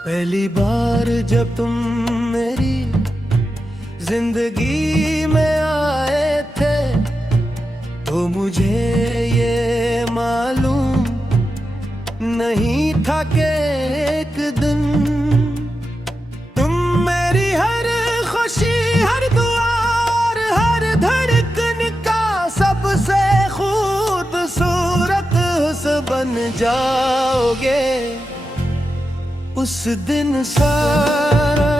पहली बार जब तुम मेरी जिंदगी में आए थे तो मुझे ये मालूम नहीं था कि एक दिन तुम मेरी हर खुशी, हर दुआ और हर धड़कन का सबसे खूबसूरत हिस्सा बन जाओगे। उस दिन सारा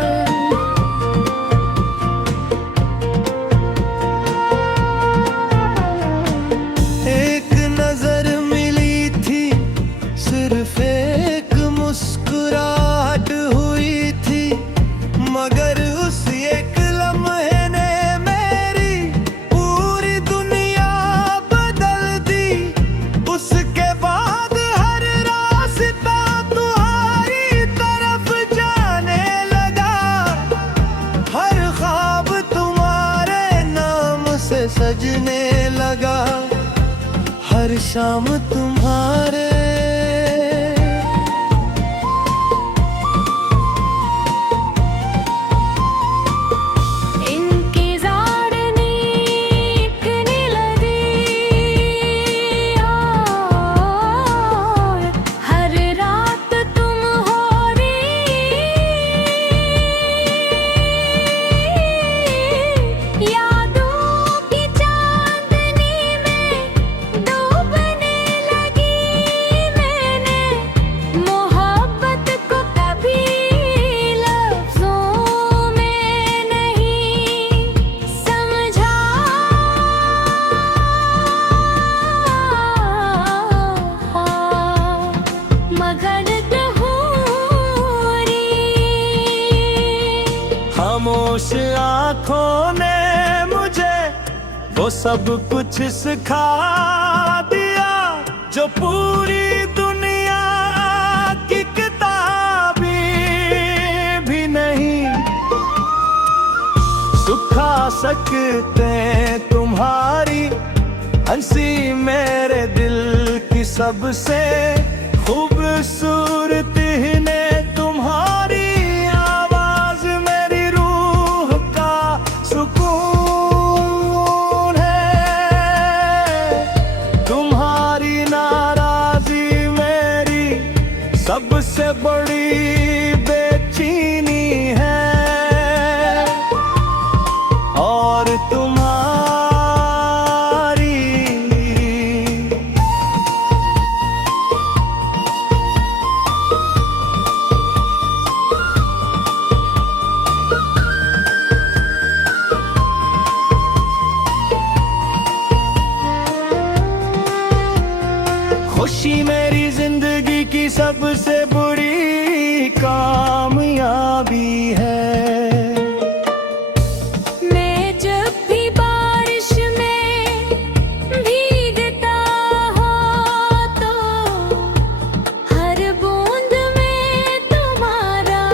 एक नजर मिली थी, सिर्फ एक मुस्कुराहट हुई थी, मगर उस एक लम्हे ने मेरी पूरी दुनिया बदल दी। उसके बाद हर रास्ता तुम्हारी तरफ जाने लगा, हर ख्वाब तुम्हारे नाम से सजने लगा, हर शाम तुम्हारे खामोश आँखों ने मुझे वो सब कुछ सिखा दिया जो पूरी दुनिया की किताबें भी नहीं सुखा सकते। तुम्हारी हंसी मेरे दिल की सबसे खूबसूरती ने, तुम्हारी सुकून है, तुम्हारी नाराजी मेरी सबसे बड़ी बेचैनी है, और तुम्हारी खुशी मेरी जिंदगी की सबसे बड़ी कामयाबी है। मैं जब भी बारिश में भीगता हूँ तो हर बूंद में तुम्हारा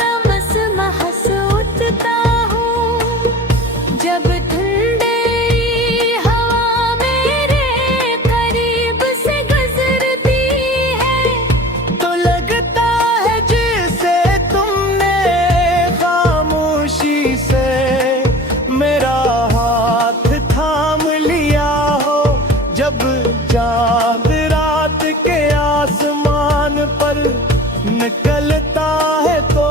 लम्स महसूस होता हूँ। जब चाँद रात के आसमान पर निकलता है तो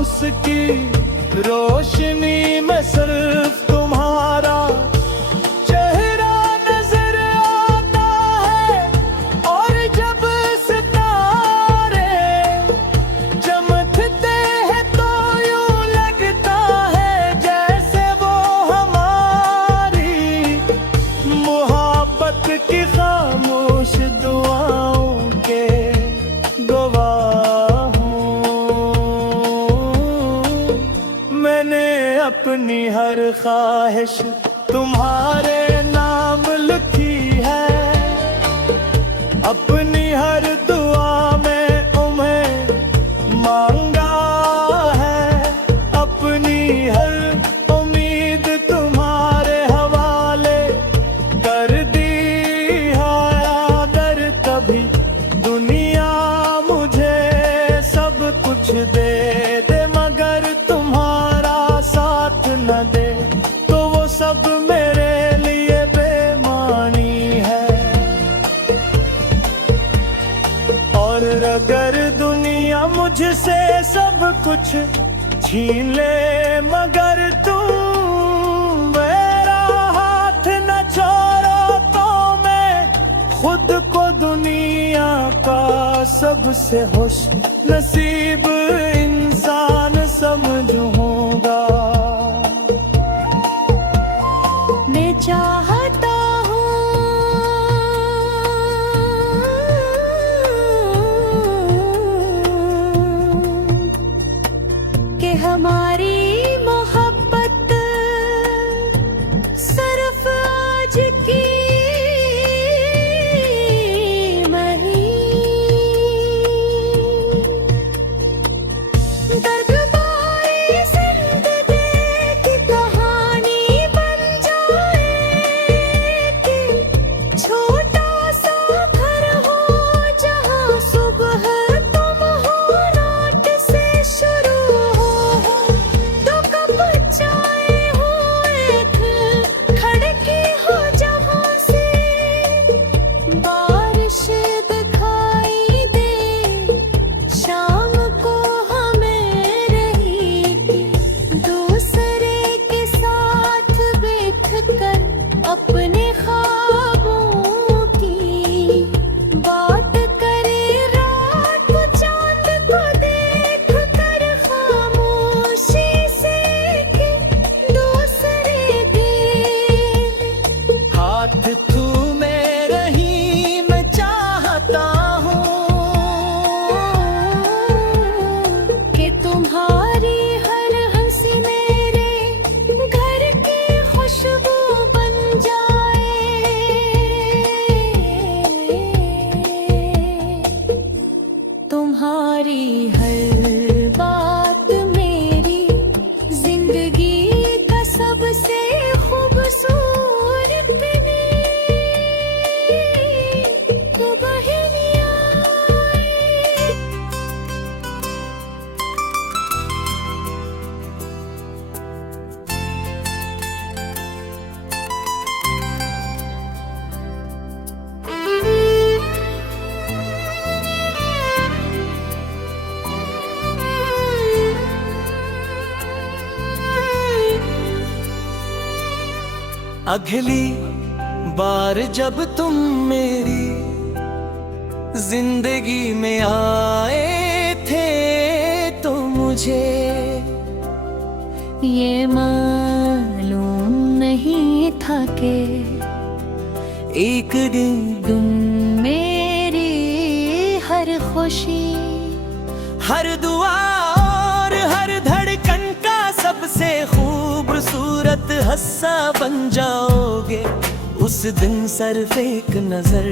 उसकी रोशनी में सिर्फ तुम्हारा चेहरा नजर आता है, और जब सितारे चमकते हैं तो यूं लगता है जैसे वो हमारी मोहब्बत की खामोश दुआओं के गवाह हूँ। मैंने अपनी हर ख्वाहिश तुम्हारे नाम लिखी है, अपनी हर दुआ में तुम्हें मांगा है, अपनी हर उम्मीद तुम्हारे हवाले कर दी है। अगर कभी दुनिया मुझे सब दे दे मगर तुम्हारा साथ न दे तो वो सब मेरे लिए बेमानी है। और अगर दुनिया मुझसे सब कुछ छीन ले मगर तुम मेरा हाथ न छोड़ो तो मैं खुद को दुनिया का सबसे खुश नसीब इंसान समझूंगा। मैं चाहता हूँ कि हमारी मोहब्बत सिर्फ आज की दर्द भरी जिंदगी की कहानी बन जाए कि छोटा सा घर हो जहाँ सुबह तुम हो रात से शुरू हो दो कप चाय हो एक खिड़की हो जहाँ से बारिश दिखाई दे शाम को अपने ख्वाबों की बात करे रात को चांद को देख कर खामोशी से कि दूसरे दे हाथ थूमे रही मैं चाहता हूँ कि तुम्हारी हर हंसी मेरे घर की खुशबू तुम्हारी हर बात मेरी जिंदगी का सबसे खूबसूरत बहनिया। अगली बार जब तुम मेरी जिंदगी में आए थे तो मुझे ये मालूम नहीं था कि एक दिन तुम मेरी हर खुशी हर दुआ और हर धड़कन का सबसे खूबसूरत हिस्सा बन जाओगे। उस दिन सिर्फ एक नजर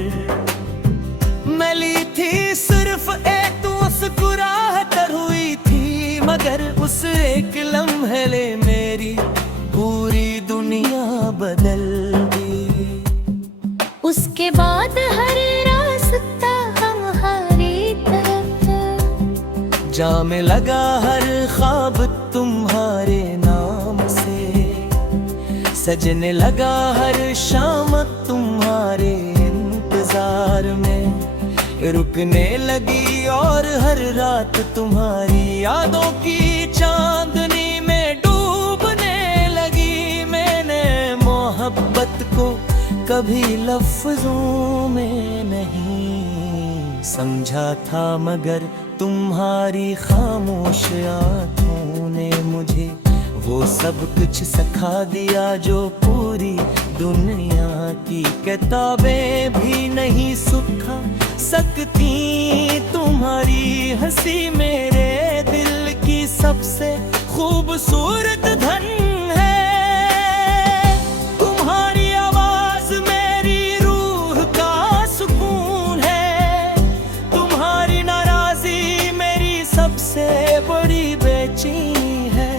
मिली थी सिर्फ एक मुस्कुराहट हुई थी मगर उस एक लम्हे ले मेरी पूरी दुनिया बदल दी। उसके बाद हर रास्ता हमारी तरफ जामे लगा हर ख्वाब तुम्हारे नाम से सजने लगा हर शाम तुम्हारे इंतजार में रुकने लगी और हर रात तुम्हारी यादों की चांदनी में डूबने लगी। मैंने मोहब्बत को कभी लफ्जों में नहीं समझा था मगर तुम्हारी खामोश आँखों ने मुझे वो सब कुछ सिखा दिया जो पूरी दुनिया की किताबें भी नहीं सिखा सकती। तुम्हारी हंसी मेरे दिल की सबसे खूबसूरत धन है। तुम्हारी आवाज मेरी रूह का सुकून है। तुम्हारी नाराजी मेरी सबसे बड़ी बेचैनी है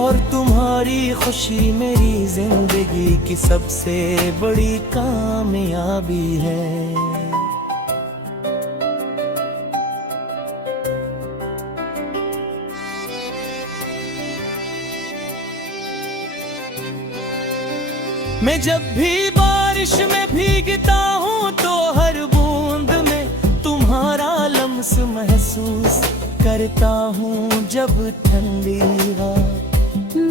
और तुम्हारी खुशी मेरी जिंदगी की सबसे बड़ी कामयाबी है। मैं जब भी बारिश में भीगता हूँ तो हर बूंद में तुम्हारा लम्स महसूस करता हूँ। जब ठंडी हवा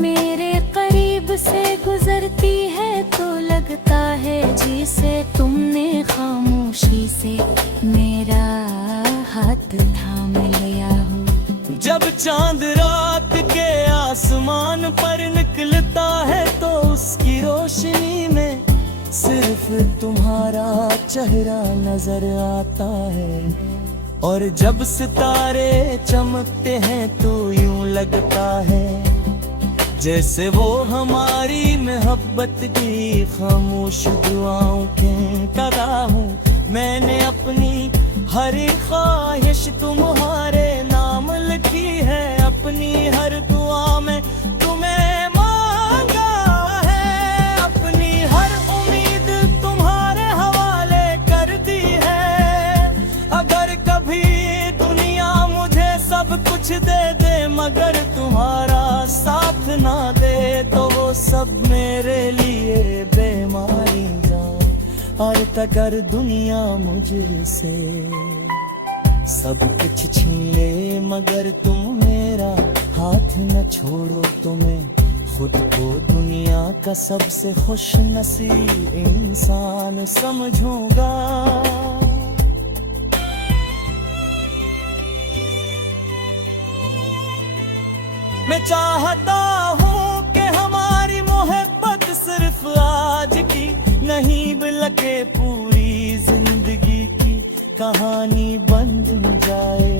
मेरे करीब से गुजरती है तो लगता है जिसे तुमने खामोशी से मेरा हाथ थाम लिया हो। जब चांद रात के आसमान पर निकलता है तो उसकी रोशनी में सिर्फ तुम्हारा चेहरा नजर आता है। और जब सितारे चमकते हैं तो यूं लगता है जैसे वो हमारी मोहब्बत की खामोश दुआओं के करा हूँ। मैंने अपनी हर ख्वाहिश तुम्हारे नाम लिखी है, अपनी हर दुआ में तुम्हें मांगा है, अपनी हर उम्मीद तुम्हारे हवाले कर दी है। अगर कभी दुनिया मुझे सब कुछ दे दे मगर तुम्हारा साथ ना दे तो वो सब मेरे लिए बेमानी जान। और अगर दुनिया मुझसे सब कुछ छीन ले मगर तुम मेरा हाथ न छोड़ो तो मैं खुद को दुनिया का सबसे खुश नसीब इंसान समझूंगा। मैं चाहता हूँ कि हमारी मोहब्बत सिर्फ आज की नहीं बल्कि पूरी जिंदगी की कहानी बन जाए।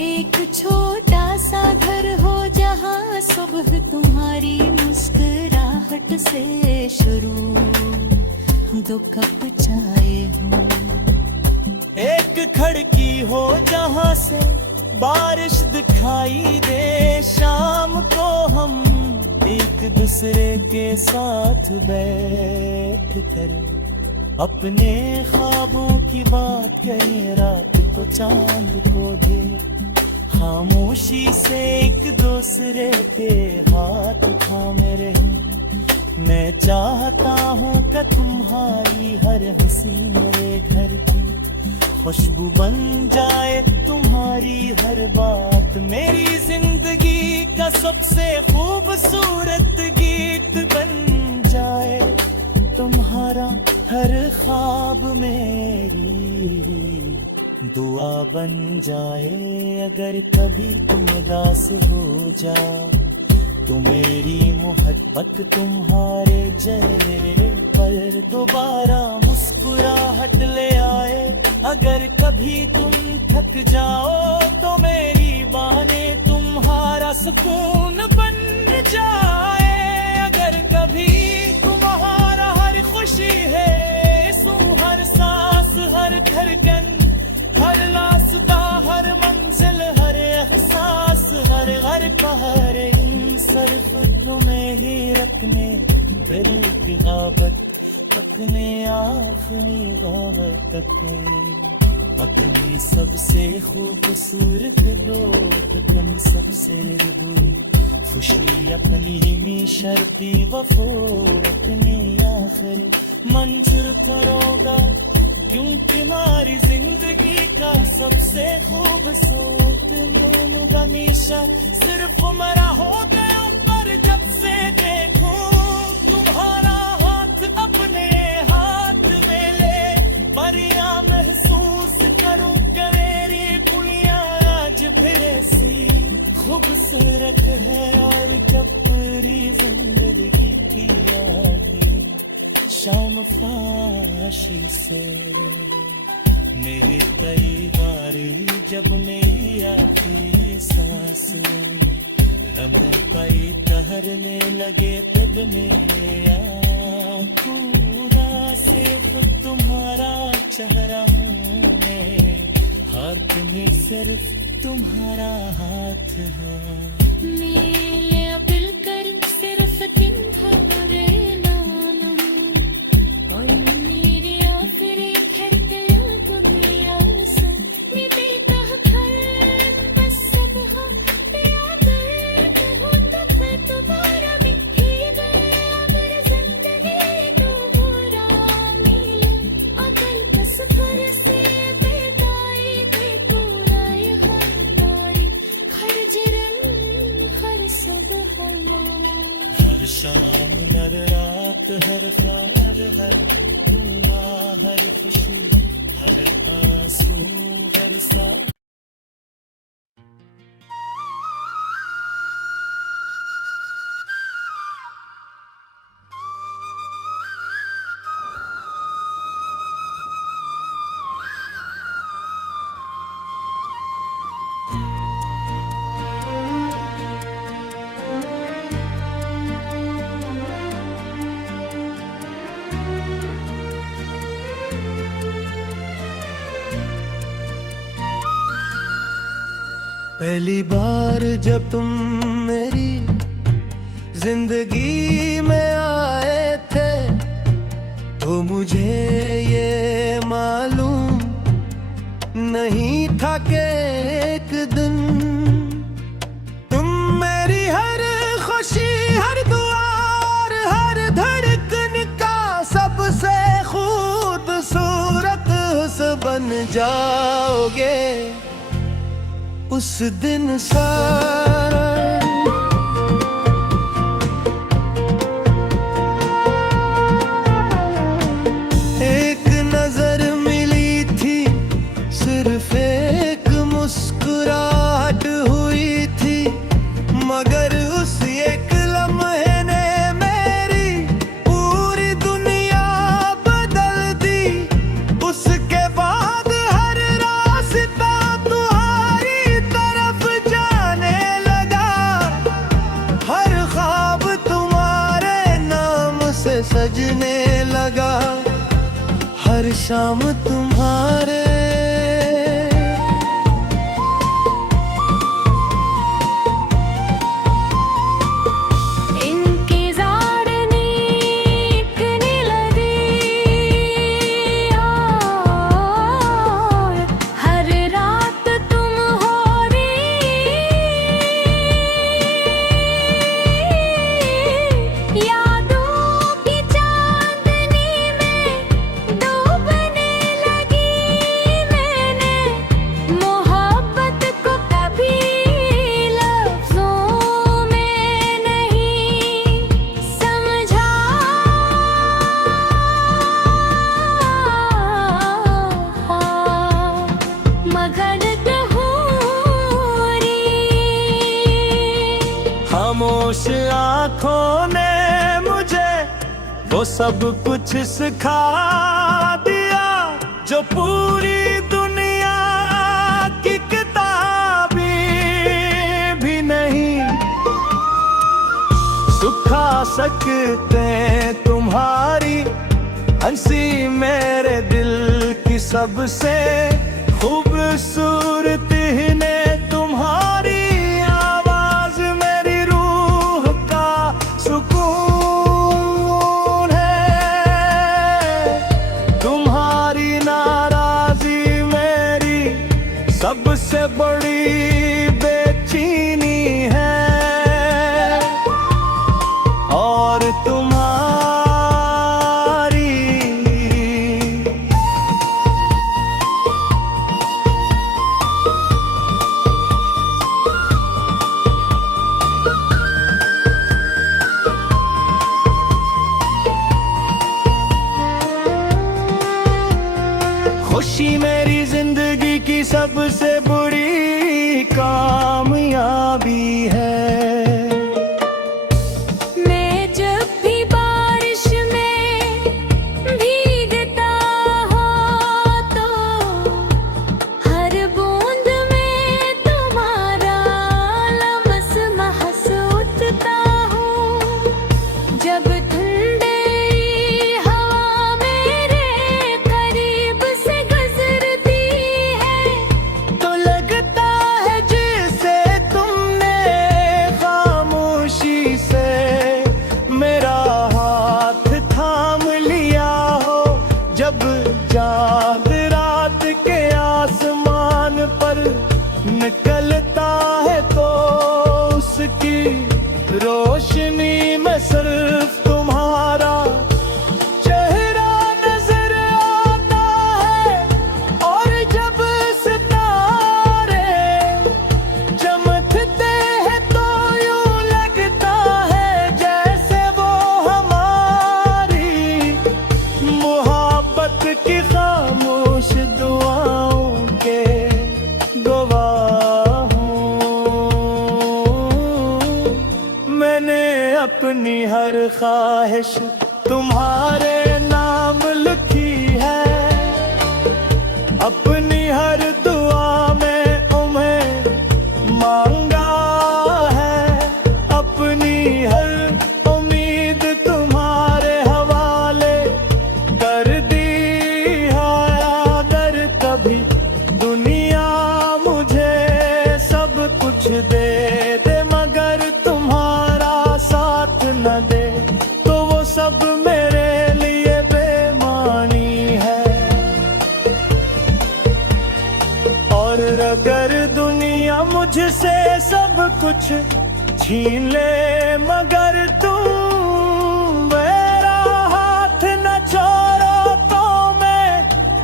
एक छोटा सा घर हो जहाँ सुबह तुम्हारी मुस्कुराहट से शुरू, दो कप चाय हो। एक खिड़की हो जहाँ से बारिश दिखाई दे, शाम को हम एक दूसरे के साथ बैठ कर अपने ख्वाबों की बात करें। रात को चांद को दे खामोशी से एक दूसरे के हाथ थामे रहे। मैं चाहता हूँ कि तुम्हारी हर हंसी मेरे घर की खुशबू बन जाए, तुम्हारी हर बात मेरी जिंदगी का सबसे खूबसूरत गीत बन जाए। तुम्हारा हर ख्वाब मेरी दुआ बन जाए। अगर कभी तुम उदास हो जा तो मेरी मोहब्बत तुम्हारे चेहरे पर दोबारा मुस्कुराहट ले आए। अगर कभी तुम थक जाओ तो मेरी बाहें तुम्हारा सुकून बन जाए। अगर कभी तुम्हारा हर खुशी है हर सांस हर धड़कन हर रास्ता हर मंजिल हर एहसास हर घर का हर सिर्फ तुम्हें ही रखने दिल की गावत अपने आखिरी गावत तक अपनी सबसे खूबसूरत दोस्त सबसे बुरी खुशी अपनी में शर्ती वफोर अपनी आखिरी मंजूर करोगा क्योंकि हमारी जिंदगी का सबसे खूबसूरत नूर हमेशा सिर्फ मरा हो गया। पर जब से देखो तुम्हारा हाथ अपने हाथ में ले परियां महसूस करूं मेरी पुलिया आज फिर ऐसी खूबसूरत है। और जब पूरी जिंदगी की आखिरी शाम फाशी से मेरी कई बार जब मेरी आखिरी सांस लम्हे कई ठहरने लगे तब मेरे आँखों सिर्फ तुम्हारा चेहरा हूँ मैं, हाथ में सिर्फ तुम्हारा हाथ है। नीले मिलकर सिर्फ तुम्हारे नाम और मेरे आखिरी धड़कन दुनिया से ये देता घर बस सब हम याद हो तो फिर दोबारा भी गया अगर जिंदगी शाम हर रात हर ख्वाब हर दुआ हर खुशी हर आंसू हर सा पहली बार जब तुम मेरी जिंदगी में आए थे तो मुझे ये मालूम नहीं था कि एक दिन तुम मेरी हर खुशी हर दुआ और हर धड़कन का सबसे खूबसूरत हुस्न बन जाओगे। उस दिन सारा एक नजर मिली थी, सिर्फ एक मुस्कुराहट हुई थी, मगर उस एक लम्हे ने मेरी पूरी दुनिया बदल दी। उसके बाद हर रास्ता तुम्हारी तरफ जाने लगा, हर ख्वाब तुम्हारे नाम से सजने लगा, हर शाम तुम्हारे खामोश आँखों ने मुझे वो सब कुछ सिखा दिया जो पूरी दुनिया की किताबें भी नहीं सुखा सकते। तुम्हारी हंसी मेरे दिल की सबसे खूबसूरती ने, तुम्हारी सुकून है, तुम्हारी नाराजी मेरी सबसे बड़ी बेचैनी है, और तुम्हारी खुशी मेरी जिंदगी की सबसे बड़ी कामयाबी है। मैं जब भी बारिश में भीगता हूँ तो हर बूंद में तुम्हारा लम्स महसूसता हूँ। जब चाँद रात के आसमान पर निकलता है तो उसकी रोशनी में सिर्फ तुम्हारा चेहरा नजर आता है, और जब सितारे चमकते हैं तो यूं लगता है जैसे अपनी हर ख्वाहिश तुम्हारे नाम लिखी है, अपनी हर दुआ में तुम्हें मांगा है, अपनी हर उम्मीद तुम्हारे हवाले कर दी है। अगर कभी दुनिया मुझे सब कुछ दे दे मगर तुम्हारा साथ न दे, तो वो सब मेरे लिए बेमानी है। और अगर दुनिया मुझसे सब कुछ छीन ले मगर तुम मेरा हाथ न छोड़ो, तो मैं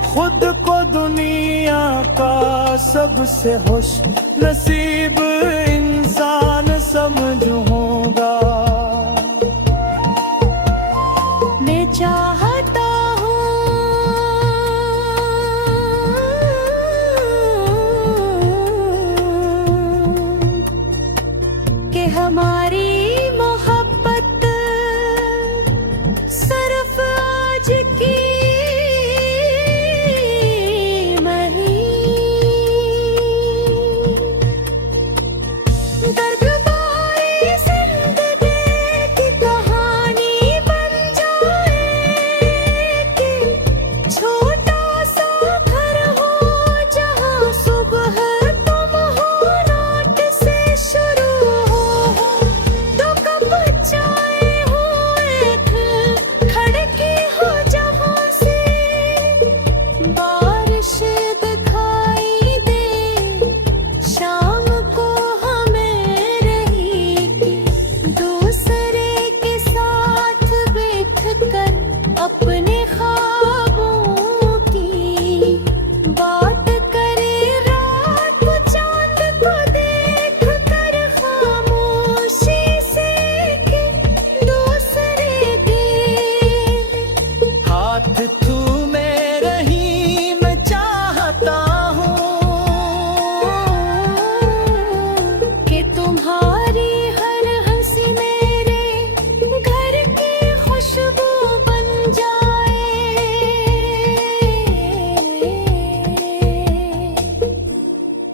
खुद को दुनिया का सबसे खुश नसीब इंसान समझूंगा। मैं चाहता हूँ कि हमारी मोहब्बत सिर्फ आज की अपने ख्वाबों की बात करे, रात को चांद को देख कर खामोशी से कि दूसरे के हाथ थूमे रही मैं चाहता हूँ कि तुम्हारी हर हंसी मेरे घर की खुशबू बन जाए।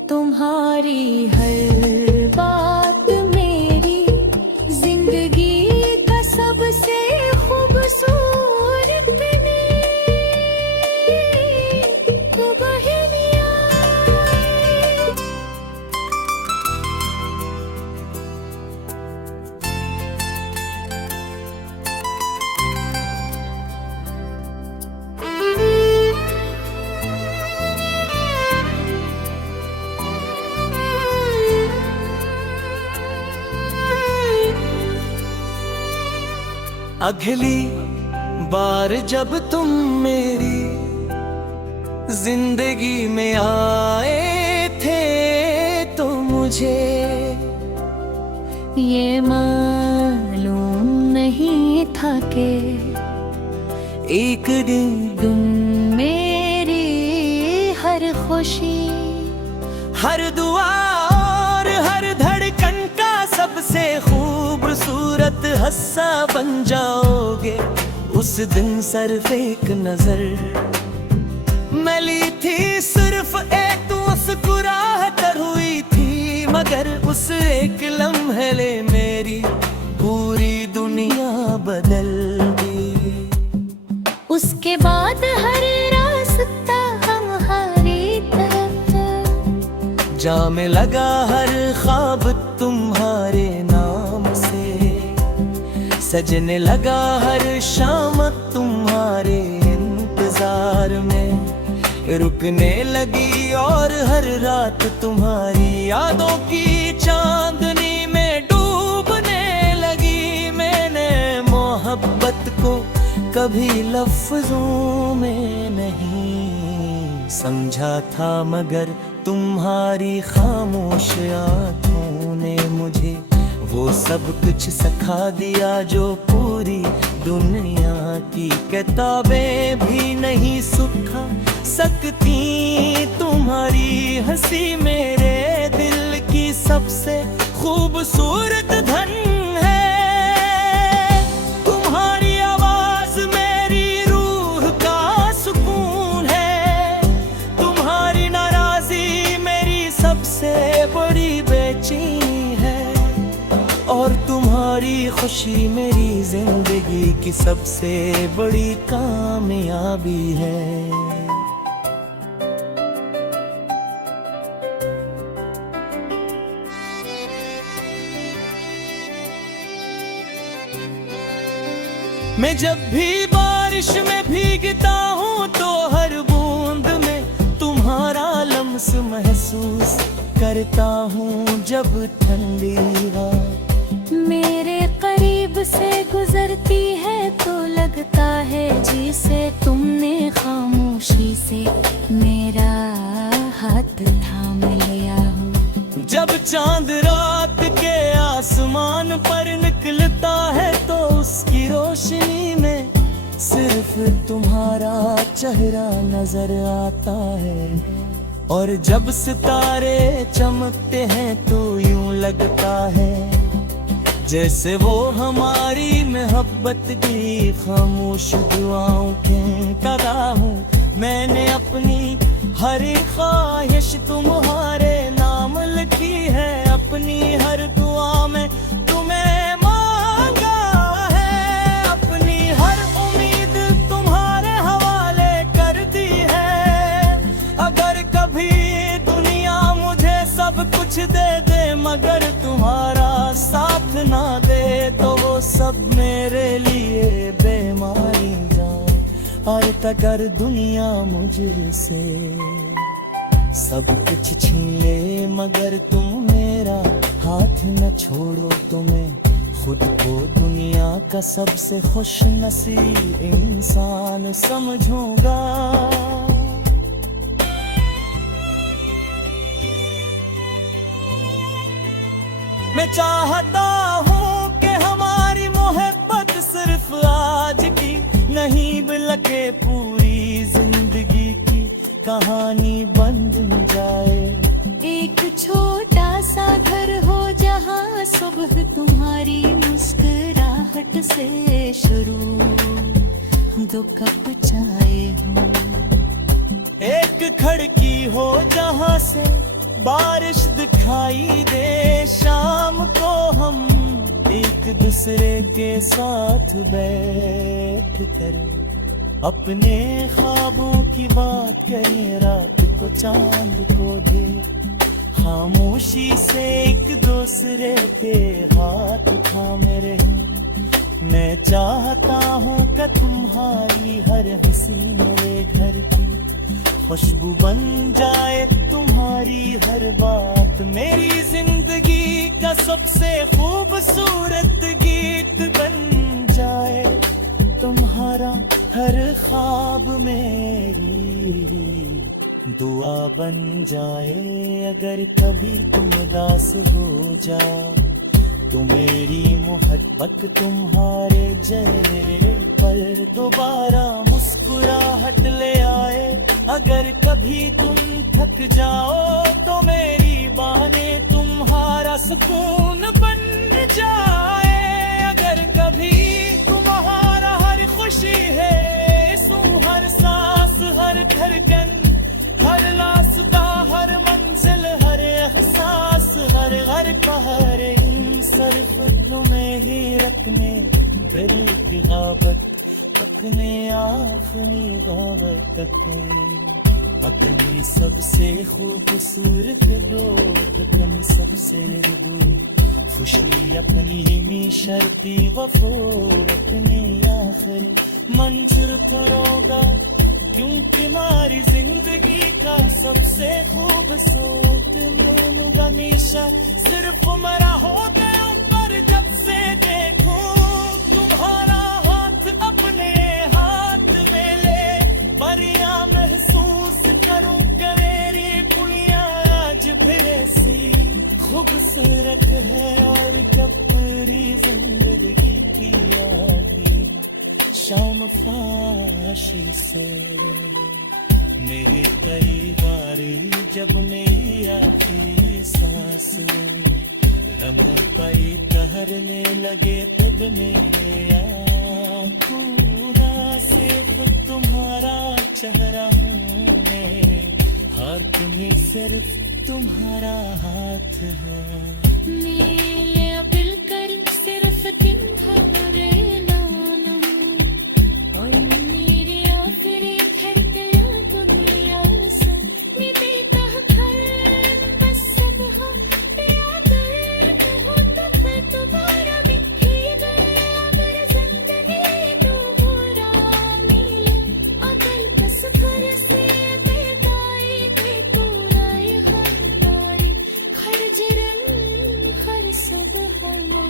तुम्हारी हर बात मेरी जिंदगी का सबसे खूबसूरत बहनिया। अगली बार जब तुम मेरी जिंदगी में आए थे तो मुझे ये मालूम नहीं था कि एक दिन तुम मेरी हर खुशी, हर दुआ और हर धड़कन का सबसे खूबसूरत हिस्सा बन जाओगे। उस दिन सिर्फ एक नजर मिली थी, सिर्फ एक मुस्कुराहट हुई थी, मगर उस एक लम्हे ले मेरी पूरी दुनिया बदल गई। उसके बाद हर रास्ता हमारी तरफ जामे लगा हर ख्वाब तुम्हारे नाम से, सजने लगा हर शाम तुम्हारे इंतजार में, रुकने लगी और हर रात तुम्हारी यादों की चांदनी में डूबने लगी। मैंने मोहब्बत को कभी लफ्जों में नहीं समझा था, मगर तुम्हारी खामोश आँखों ने मुझे वो सब कुछ सिखा दिया जो पूरी दुनिया की किताबें भी नहीं सिखा सकती। तुम्हारी हंसी मेरे दिल की सबसे खूबसूरत धन है। सबसे बड़ी बेचैनी है, और तुम्हारी खुशी मेरी जिंदगी की सबसे बड़ी कामयाबी है। मैं जब भी बारिश में भीगता हूँ तो हर बूंद में तुम्हारा लम्स महसूस करता हूँ। जब ठंडी हवा मेरे करीब से गुजरती है तो लगता है जिसे तुमने खामोशी से मेरा हाथ थाम लिया हो। जब चांद रात के आसमान पर निकलता है तो उसकी रोशनी में सिर्फ तुम्हारा चेहरा नजर आता है, और जब सितारे चमकते हैं तो यूं लगता है जैसे वो हमारी मोहब्बत की खामोश दुआओं के कदा हूँ। मैंने अपनी हर ख्वाहिश तुम्हारे नाम लिखी है, अपनी हर दुआ में तुम्हें मांगा है, अपनी हर उम्मीद तुम्हारे हवाले कर दी है। अगर कभी दुनिया मुझे सब कुछ दे दे मगर तुम्हारा साथ ना दे तो वो सब मेरे लिए बेमारी जाए। और अगर दुनिया मुझसे सब कुछ छीन ले मगर तुम मेरा हाथ न छोड़ो तो मैं खुद को दुनिया का सबसे खुश नसीब इंसान समझूंगा। मैं चाहता हूँ कि हमारी मोहब्बत सिर्फ आज की नहीं बल्कि पूरी जिंदगी की कहानी बन जाए। एक छोटा सा घर हो जहाँ सुबह तुम्हारी मुस्कुराहट से शुरू, दो कप चाय हो। एक खिड़की हो जहाँ से बारिश दिखाई दे, शाम को हम एक दूसरे के साथ बैठ कर अपने ख्वाबों की बात करें। रात को चांद को भी खामोशी से एक दूसरे के हाथ थामे रहें। मैं चाहता हूँ कि तुम्हारी हर हंसी मेरे घर की खुशबू बन जाए, तुम्हारी हर बात मेरी जिंदगी का सबसे खूबसूरत गीत बन जाए। तुम्हारा हर ख्वाब मेरी दुआ बन जाए। अगर कभी तुम उदास हो जाओ तो मेरी मोहब्बत तुम्हारे चेहरे पर दोबारा मुस्कुराहट ले आए। अगर कभी तुम थक जाओ तो मेरी बाहें तुम्हारा सुकून बन जाए। अगर कभी तुम्हारा हर खुशी है सुन हर सांस हर धड़कन हर रास्ता हर मंजिल हर एहसास हर घर का हर सिर्फ तुम्हें ही रखने दिल की गावत अपने आखिरी गावत अपनी सबसे खूबसूरत दोस्त अपनी सबसे बुरी खुशी अपनी में शर्ती वफोर अपनी आखिरी मंजूर करोगा क्योंकि हमारी जिंदगी का सबसे खूबसूरत मोड़ हमेशा सिर्फ मरा हो गया पर जब से देखूं तुम्हारा हाथ अपने हाथ में ले बरिया महसूस करूं कि मेरी पुलिया आज फिर ऐसी खूबसूरत है और कपरी जिंदगी की आखिरी शाम फाशी से मेरे कई बारी जब मेरी आखिरी सांस लम्हों कई ठहरने लगे तब मेरे आँखों सिर्फ तुम्हारा चेहरा हूँ मैं हाथ में सिर्फ तुम्हारा हाथ है। मेले अपिल कर सिर्फ तुम्हारे नाम और मेरे आखिरी धड़कन तो दिया सा निभता घर बस सब हो याद हो तो फिर तुम्हारा बिखरी गए अगर जिंदगी तुम्हारा मिले अकल कस कर से बेदाई के पूराई हर तारी हर जरन हर सब होला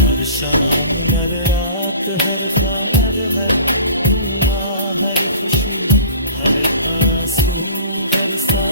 हर शाम हर रात हर ख्वाब हर दुआ हर खुशी हर आंसू हर सा